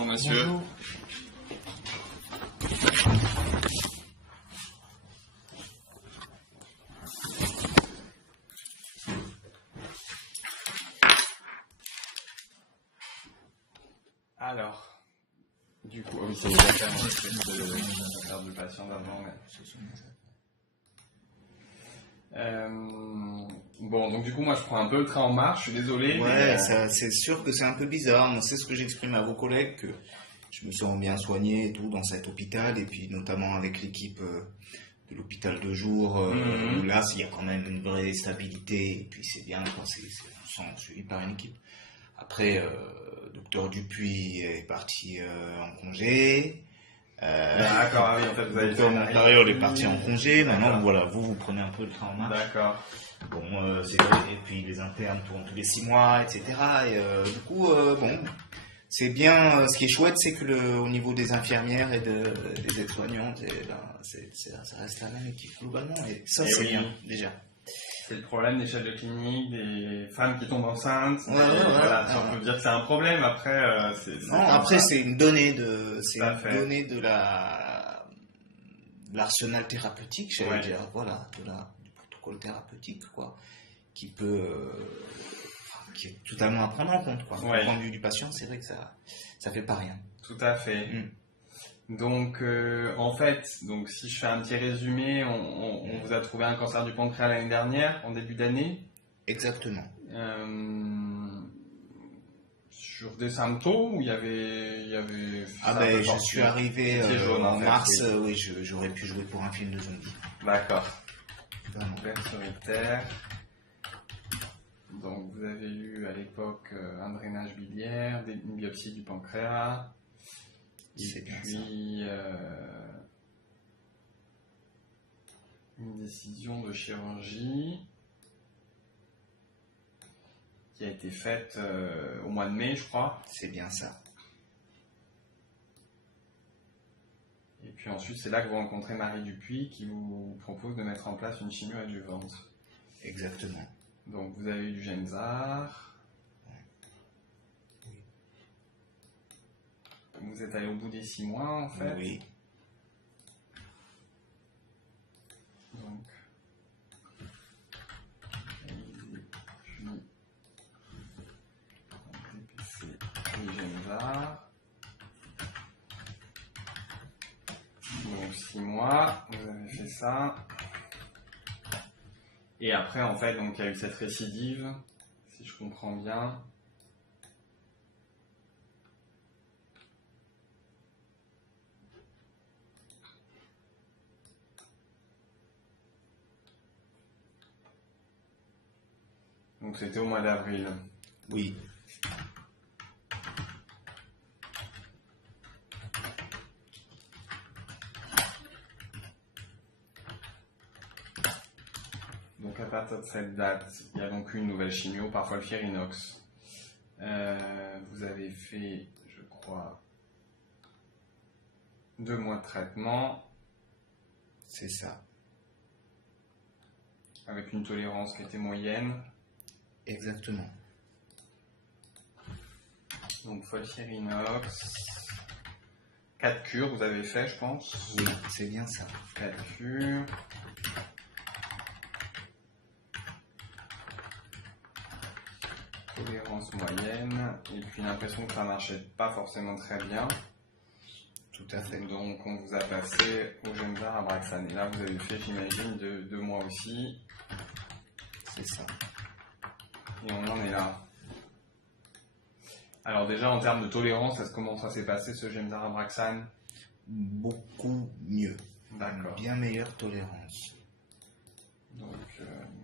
Bonjour monsieur. Bonjour. Alors, du coup, oui, c'est exactement l'affaire du patient d'avant. Bon, donc du coup, moi je prends un peu le train en marche, je suis désolé. Ouais, c'est sûr que c'est un peu bizarre. Moi, c'est ce que j'exprime à vos collègues, que je me sens bien soigné et tout dans cet hôpital, et puis notamment avec l'équipe de l'hôpital de jour, où là, il y a quand même une vraie stabilité, et puis c'est bien, quoi, on se sent suivi par une équipe. Après, docteur Dupuis est parti en congé. D'accord, oui, en fait, vous avez Docteur fait Montariol est parti en congé. Maintenant, D'accord. voilà, vous prenez un peu le train en marche. D'accord. Bon, c'est vrai, et puis les internes tournent tous les 6 mois, etc. Et du coup, bon, c'est bien. Ce qui est chouette, c'est que au niveau des infirmières et des aides-soignantes, ça reste la même équipe globalement. Et ça, c'est bien, déjà. C'est le problème des chefs de clinique, des femmes qui tombent enceintes. Ouais, voilà, on peut dire que c'est un problème. Après, c'est une donnée de l'arsenal thérapeutique, j'allais dire, voilà, du protocole thérapeutique, quoi, qui est totalement à prendre en compte, quoi. Du point de vue du patient, c'est vrai que ça fait pas rien. Tout à fait. Donc, en fait, si je fais un petit résumé, on vous a trouvé un cancer du pancréas l'année dernière, en début d'année. Exactement. Sur des symptômes où il y avait. Je suis arrivé jaune, en mars, oui. Oui, j'aurais pu jouer pour un film de zombie. D'accord. Vraiment. Vert solitaire. Donc, vous avez eu à l'époque un drainage biliaire, une biopsie du pancréas. Et puis, une décision de chirurgie qui a été faite au mois de mai, je crois. C'est bien ça. Et puis ensuite, c'est là que vous rencontrez Marie Dupuis qui vous propose de mettre en place une chimio adjuvante. Exactement. Donc, vous avez eu du Gemzar. Oui. Vous êtes allé au bout des 6 mois, en fait. Oui. Donc, DPC et Gemzar. Donc 6 mois, vous avez fait ça. Et après, en fait, donc il y a eu cette récidive, si je comprends bien. Donc c'était au mois d'avril. Oui. Donc à partir de cette date, il y a donc eu une nouvelle chimio, parfois le Firinox. Vous avez fait, je crois, 2 mois de traitement. C'est ça. Avec une tolérance qui était moyenne. Exactement. Donc Folfirinox. 4 cures vous avez fait, je pense. Oui, c'est bien ça. 4 cures. Tolérance moyenne. Et puis l'impression que ça marchait pas forcément très bien. Tout à fait. Donc on vous a passé au Gemzar Abraxane. Et là vous avez fait, j'imagine, 2 mois aussi. C'est ça. Et on en est là. Alors déjà en termes de tolérance, comment ça s'est passé ce Gemzar Abraxane? Beaucoup mieux. D'accord. Bien meilleure tolérance. Donc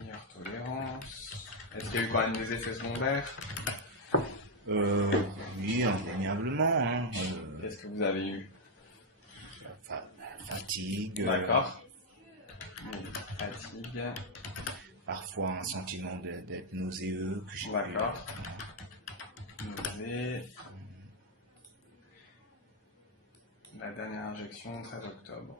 meilleure tolérance. Est-ce qu'il y a eu quand même des effets secondaires? Oui, indéniablement. Hein. Qu'est-ce que vous avez eu? Fatigue. D'accord. Fatigue. Parfois un sentiment d'être nauséeux. D'accord. Nausée. La dernière injection, 13 octobre.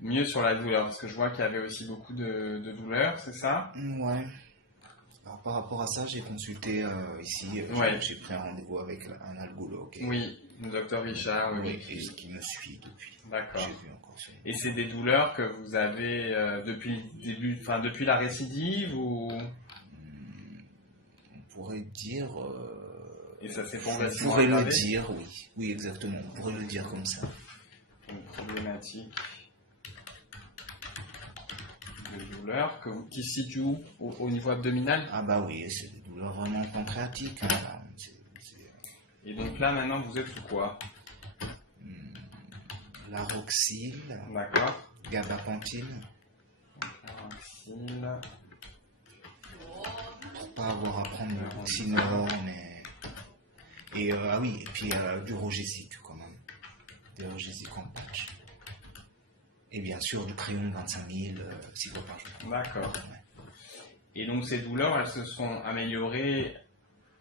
Mieux sur la douleur, parce que je vois qu'il y avait aussi beaucoup de douleur, c'est ça? Ouais. Alors, par rapport à ça, j'ai consulté ici, Ouais. j'ai pris un rendez-vous avec un algologue. Oui, le docteur Richard, oui, Oui, oui. et qui me suit depuis. D'accord. J'ai vu encore ça. Et c'est des douleurs que vous avez depuis le début, enfin depuis la récidive ou On pourrait dire. et ça s'est On progressivement pourrait le aggravé. dire, oui. Oui, exactement. On pourrait le dire comme ça. Une problématique de douleur qui se situe où au niveau abdominal. Ah bah oui, c'est des douleurs vraiment pancréatiques. Hein. Et donc là maintenant vous êtes sous quoi? Laroxyl, D'accord. gabapentine, Laroxyl. pas avoir à prendre le Oxynor, mais... Et ah oui, et puis du Rogesic quand même. Des Rogesic en patch. Et bien sûr du crayon 25 000, 6 fois par jour. D'accord. Ouais. Et donc ces douleurs, elles se sont améliorées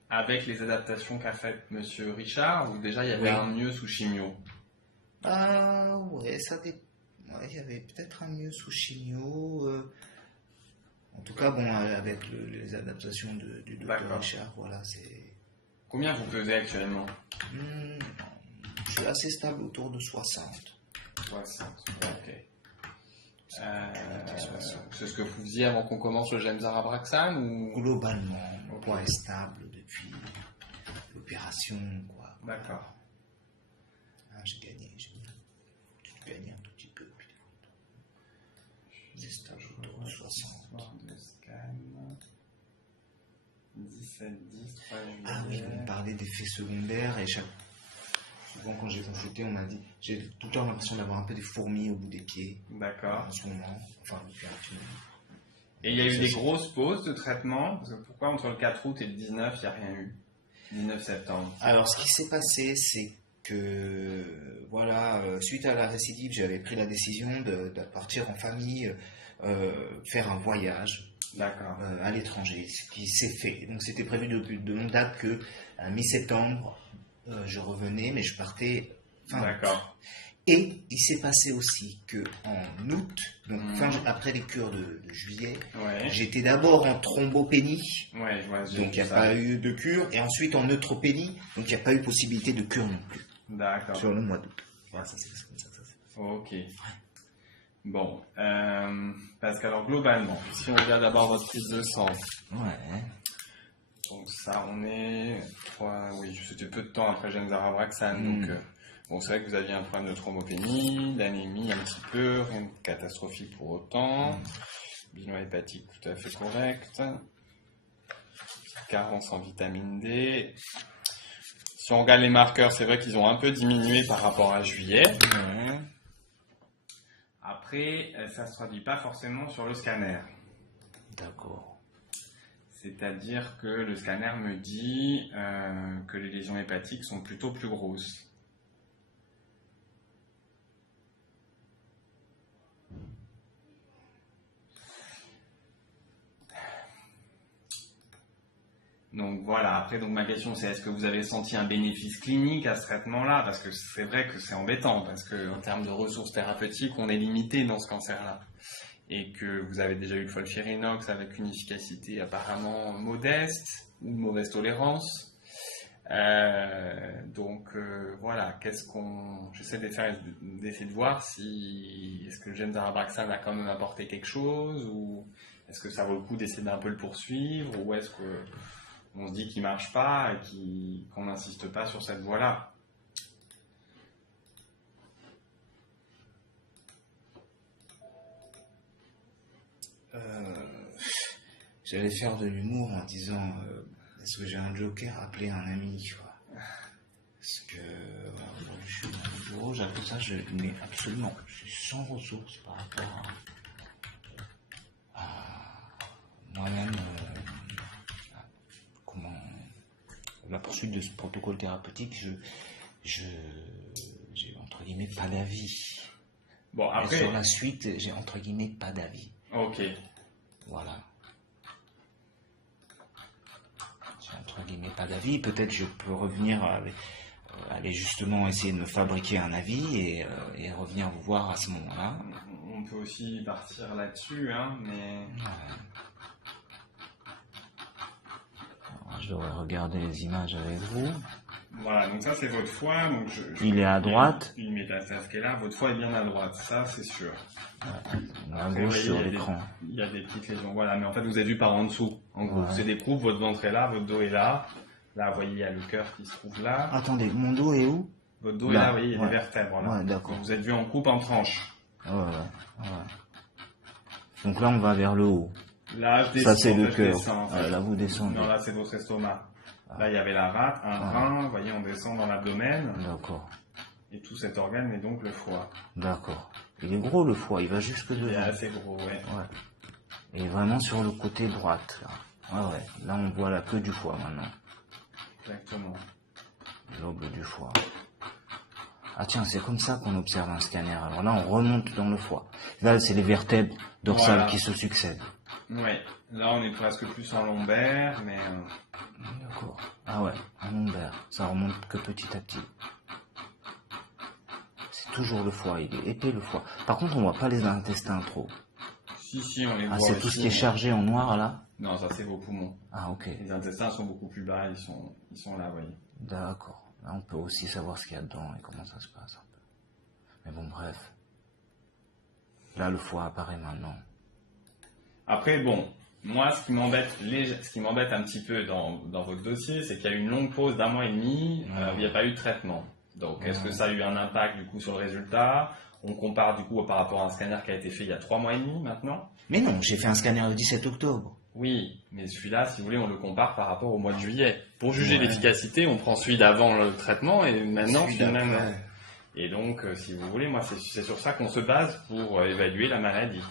avec les adaptations qu'a faites Monsieur Richard, ou déjà il y avait Oui. un mieux sous chimio? Ah ouais, ouais, il y avait peut-être un mieux sous chimio. En tout cas, bon, avec les adaptations du docteur D'accord. Richard, voilà, c'est... Combien vous pesez actuellement? Je suis assez stable autour de 60. 60. Ok. C'est ce que vous faisiez avant qu'on commence le Gemzar Abraxane ou... Globalement, mon Ok. poids est stable depuis l'opération, quoi. D'accord. Ah, j'ai gagné un tout petit peu. C'est stable autour de 60. De scan. 17, 10, 3 Ah oui, on parlait d'effets secondaires et souvent quand j'ai consulté, on m'a dit, j'ai tout le temps l'impression d'avoir un peu des fourmis au bout des pieds D'accord. en ce moment, enfin depuis actuellement. Et il y a eu Ça, des c'est- grosses pauses de traitement. Parce que pourquoi entre le 4 août et le 19, il n'y a rien eu? 19 septembre. Alors ce qui s'est passé, c'est que voilà, suite à la récidive, j'avais pris la décision de partir en famille, faire un voyage. D'accord. À l'étranger, ce qui s'est fait. Donc c'était prévu depuis de longue date que à mi-septembre, je revenais, mais je partais fin août. D'accord. Et il s'est passé aussi que en août, donc Mhm. après les cures de juillet, Ouais. j'étais d'abord en thrombopénie, Ouais, je vois. j'ai donc vu il n'y a ça. pas eu de cure, et ensuite en neutropénie, donc il n'y a pas eu possibilité de cure non plus, D'accord. sur le mois d'août. Voilà, ça c'est comme ça que ça se fait. Ok. Bon. Parce qu'alors, globalement, si on regarde d'abord votre prise de sang, Ouais. donc ça, on est. Oui, c'était peu de temps après Gemzar Abraxane. Mm. Donc, bon, c'est vrai que vous aviez un problème de thrombopénie, d'anémie un petit peu, rien de catastrophique pour autant. Bilan hépatique tout à fait correct. Carence en vitamine D. Si on regarde les marqueurs, c'est vrai qu'ils ont un peu diminué par rapport à juillet. Ouais. Après, ça ne se traduit pas forcément sur le scanner. D'accord. C'est-à-dire que le scanner me dit que les lésions hépatiques sont plutôt plus grosses. Donc voilà, après donc ma question c'est est-ce que vous avez senti un bénéfice clinique à ce traitement-là? Parce que c'est vrai que c'est embêtant, parce qu'en termes de ressources thérapeutiques, on est limité dans ce cancer-là. Et que vous avez déjà eu le FOLFIRINOX avec une efficacité apparemment modeste ou de mauvaise tolérance. Voilà, j'essaie d'essayer de voir si est-ce que le Gemzar Abraxane a quand même apporté quelque chose, ou est-ce que ça vaut le coup d'essayer d'un peu le poursuivre, ou est-ce que on se dit qu'il marche pas et qu'on n'insiste pas sur cette voie-là. J'allais faire de l'humour en disant est-ce que j'ai un joker, appeler un ami, quoi. Parce que voilà, aujourd'hui, je suis dans le bureau, j'avoue ça, mais absolument, je suis sans ressources par rapport à moi-même, la poursuite de ce protocole thérapeutique, j'ai entre guillemets pas d'avis. Bon, Mais après. sur la suite, j'ai entre guillemets pas d'avis. Ok. Voilà. J'ai entre guillemets pas d'avis. Peut-être je peux revenir aller justement essayer de me fabriquer un avis et revenir vous voir à ce moment-là. On peut aussi partir là-dessus, hein, mais. Ouais. Je vais regarder les images avec vous. Voilà, donc ça c'est votre foie. Donc Il est à droite. Une métastase qui est là, votre foie est bien à droite, ça c'est sûr. À gauche sur l'écran. Il y a des petites lésions, voilà, mais en fait vous avez vu par en dessous. En gros, Ouais. c'est des coupes, votre ventre est là, votre dos est là. Là, vous voyez, il y a le cœur qui se trouve là. Attendez, mon dos est où? Votre dos est Là, là, vous voyez, il y a ouais. des vertèbres là. Ouais, d'accord. Donc, vous êtes vu en coupe, en tranche. Ouais. Donc là, on va vers le haut. Là, je descends. Ça, c'est le je cœur. descends, en fait. Là, vous descendez. Non, là, c'est votre estomac. Là, il y avait la rate, un rein, vous voyez, on descend dans l'abdomen. D'accord. Et tout cet organe est donc le foie. D'accord. Il est gros le foie, il va jusque Il est devant. assez gros, ouais. Ouais. Et vraiment sur le côté droite, là. Ouais. Là, on voit la queue du foie maintenant. Exactement. Lobe du foie. Ah tiens, c'est comme ça qu'on observe un scanner. Alors là, on remonte dans le foie. Là, c'est les vertèbres dorsales Voilà. qui se succèdent. Ouais. Là, on est presque plus en lombaire, mais... D'accord. Ah ouais, un lombaire. Ça remonte que petit à petit. C'est toujours le foie, il est épais le foie. Par contre, on voit pas les intestins trop. Si, on les Ah, voit c'est tout aussi, ce qui est mais- chargé en noir là? Non, ça, c'est vos poumons. Ah ok, Les intestins sont beaucoup plus bas, ils sont là, vous voyez. d'accord. Là, on peut aussi savoir ce qu'il y a dedans et comment ça se passe un peu. Mais bon, bref. Là, le foie apparaît maintenant. Après, bon, moi, ce qui m'embête un petit peu dans votre dossier, c'est qu'il y a eu une longue pause d'1 mois et demi où il n'y a pas eu de traitement. Donc, est-ce que ça a eu un impact du coup sur le résultat? On compare du coup par rapport à un scanner qui a été fait il y a 3 mois et demi maintenant. Mais non, j'ai fait un scanner le 17 octobre. Oui, mais celui-là, si vous voulez, on le compare par rapport au mois de juillet. Pour juger Ouais. l'efficacité, on prend celui d'avant le traitement et maintenant Celui celui de d'après. maintenant. Et donc, si vous voulez, moi, c'est sur ça qu'on se base pour évaluer la maladie.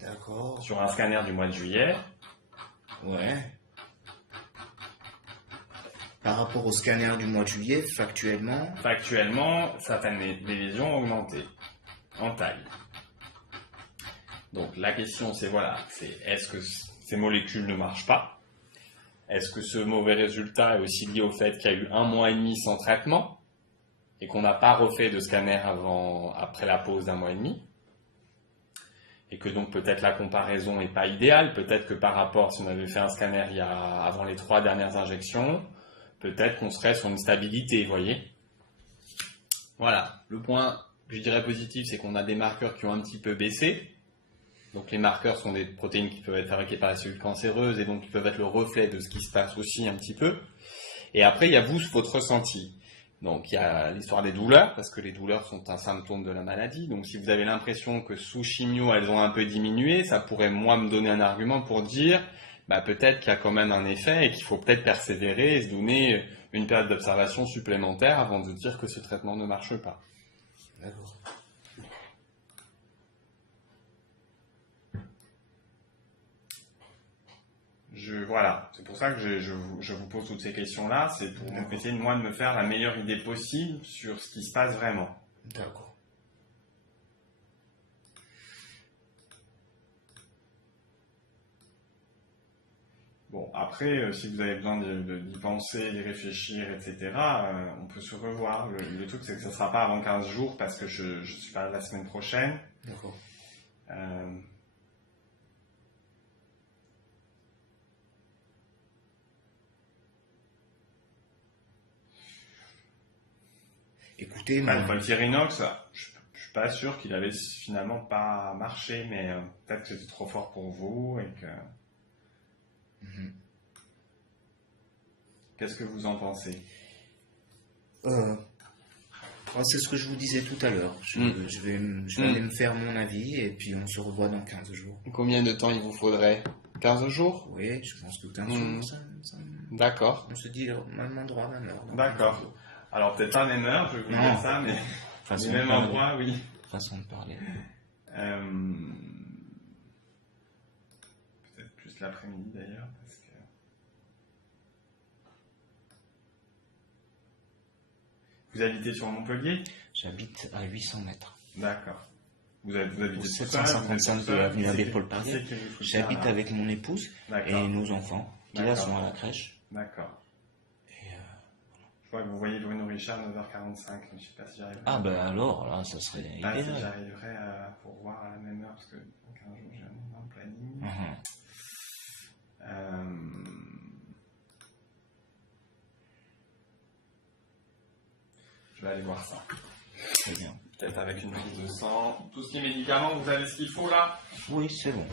D'accord. Sur un scanner du mois de juillet, Ouais. Par rapport au scanner du mois de juillet, factuellement, factuellement, certaines des lésions ont augmenté en taille. Donc la question c'est voilà, c'est est-ce que ces molécules ne marchent pas? Est-ce que ce mauvais résultat est aussi lié au fait qu'il y a eu 1 mois et demi sans traitement et qu'on n'a pas refait de scanner après la pause d'1 mois et demi? Et que donc peut-être la comparaison n'est pas idéale, peut-être que par rapport, si on avait fait un scanner avant les 3 dernières injections, peut-être qu'on serait sur une stabilité, vous voyez. Voilà, le point que je dirais positif, c'est qu'on a des marqueurs qui ont un petit peu baissé. Donc les marqueurs sont des protéines qui peuvent être fabriquées par la cellule cancéreuse et donc qui peuvent être le reflet de ce qui se passe aussi un petit peu. Et après, il y a vous, votre ressenti. Donc il y a l'histoire des douleurs, parce que les douleurs sont un symptôme de la maladie. Donc si vous avez l'impression que sous chimio, elles ont un peu diminué, ça pourrait moi me donner un argument pour dire peut-être qu'il y a quand même un effet et qu'il faut peut-être persévérer et se donner une période d'observation supplémentaire avant de dire que ce traitement ne marche pas. d'accord. Voilà, c'est pour ça que je vous pose toutes ces questions-là, c'est pour essayer moi de me faire la meilleure idée possible sur ce qui se passe vraiment. D'accord. Bon, après, si vous avez besoin d'y penser, d'y réfléchir, etc., on peut se revoir. Le truc, c'est que ça ne sera pas avant 15 jours parce que je ne suis pas là la semaine prochaine. D'accord. Écoutez, Le Voltirinox, je suis pas sûr qu'il avait finalement pas marché, mais peut-être que c'était trop fort pour vous et que... Qu'est-ce que vous en pensez? c'est ce que je vous disais tout à l'heure. Je vais aller me faire mon avis et puis on se revoit dans 15 jours. Combien de temps il vous faudrait? 15 jours? Oui, je pense que 15 jours, D'accord. on se dit même endroit, même heure. D'accord. Alors peut-être pas même heure, je vais vous dire ça, mais Façon même de parler. endroit, oui. Façon de parler. Peut-être plus l'après-midi d'ailleurs, parce que... Vous habitez sur Montpellier? J'habite à 800 mètres. D'accord. Vous habitez Au tout seul, 755 de l'avenue Abbé Paul Qui Parier. c'est qui vous fout ça, J'habite là avec mon épouse et D'accord. nos enfants, qui là D'accord. sont à la crèche. D'accord. Et, Je vois que vous voyez Bruno Richard 9h45, je ne sais pas si j'arriverai. Ah ben alors, là, ça serait Si idéal. j'arriverai pour voir à la même heure, parce que dans 15 jours j'ai un énorme planning. Mhm. Je vais aller voir ça. Très bien. Peut-être avec une prise de sang. Tout ce qui est médicaments, vous avez ce qu'il faut là? Oui, c'est bon.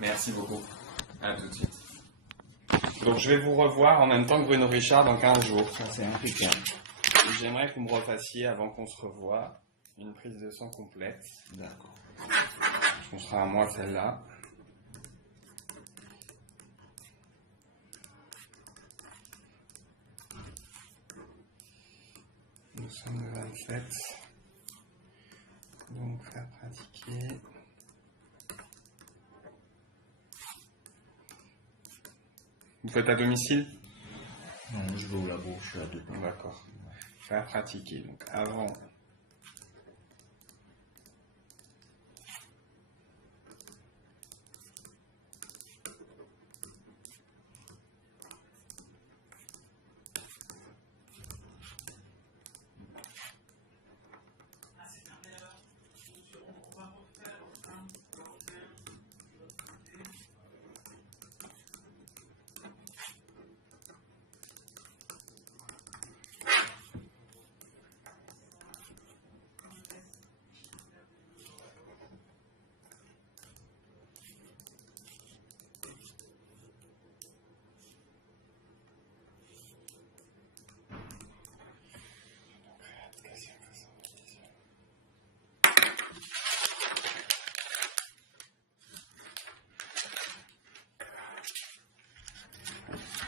Merci beaucoup. À tout de suite. Donc je vais vous revoir en même temps que Bruno Richard dans 15 jours. Ça, c'est impeccable. J'aimerais que vous me refassiez, avant qu'on se revoie, une prise de sang complète. D'accord. On sera à moi celle-là. Nous sommes le 27. Donc faire pratiquer. Vous faites à domicile? Non, je vais au labo, je suis à 2 pas. D'accord. Faire pratiquer. Donc avant.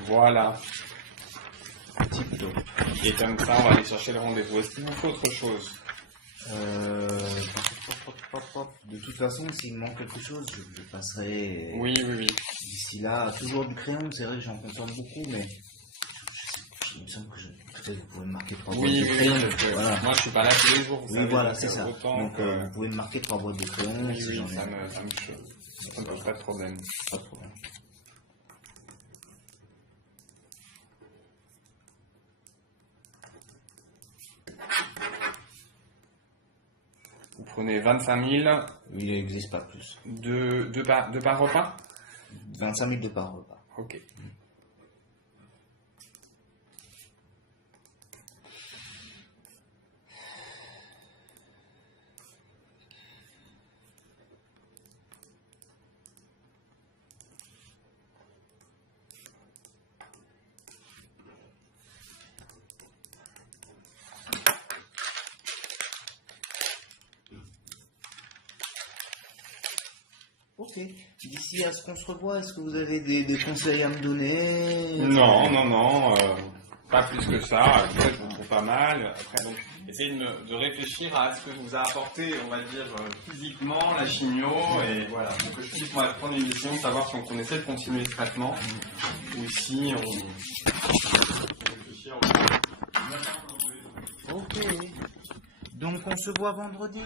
Voilà. Tip-top. Et comme ça, on va aller chercher le rendez-vous. Est-ce qu'il vous faut autre chose? De toute façon, s'il me manque quelque chose, je passerai. Oui. D'ici là, toujours du crayon, c'est vrai que j'en consomme beaucoup, mais il me semble que peut-être vous pouvez me marquer 3 boîtes de crayon. Voilà. Moi, je suis pas là tous les jours. Vous Oui, savez, voilà, donc, c'est ça. autant Donc, que- vous pouvez me marquer 3 boîtes de crayon. Oui, si j'en ai. ça me pose pas de problème. Pas de problème. Vous prenez 25 000 Il n'existe pas plus. de par repas? 25 000 de par repas. Ok. Ok. D'ici à ce qu'on se revoit, est-ce que vous avez des conseils à me donner? Non, pas plus que ça. Je vous trouve pas mal. Après, donc, essayez de réfléchir à ce que vous a apporté, on va dire, physiquement, la chimio, et voilà, pour que je puisse moi, prendre une décision de savoir si on essaie de continuer le traitement, ou si on réfléchir au... Ok. Donc on se voit vendredi?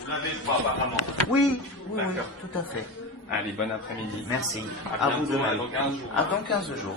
Vous l'avez pas apparemment. Oui, D'accord. tout à fait. Allez, bon après-midi. Merci. À vous bientôt, de même. à dans 15 jours. À dans 15 jours.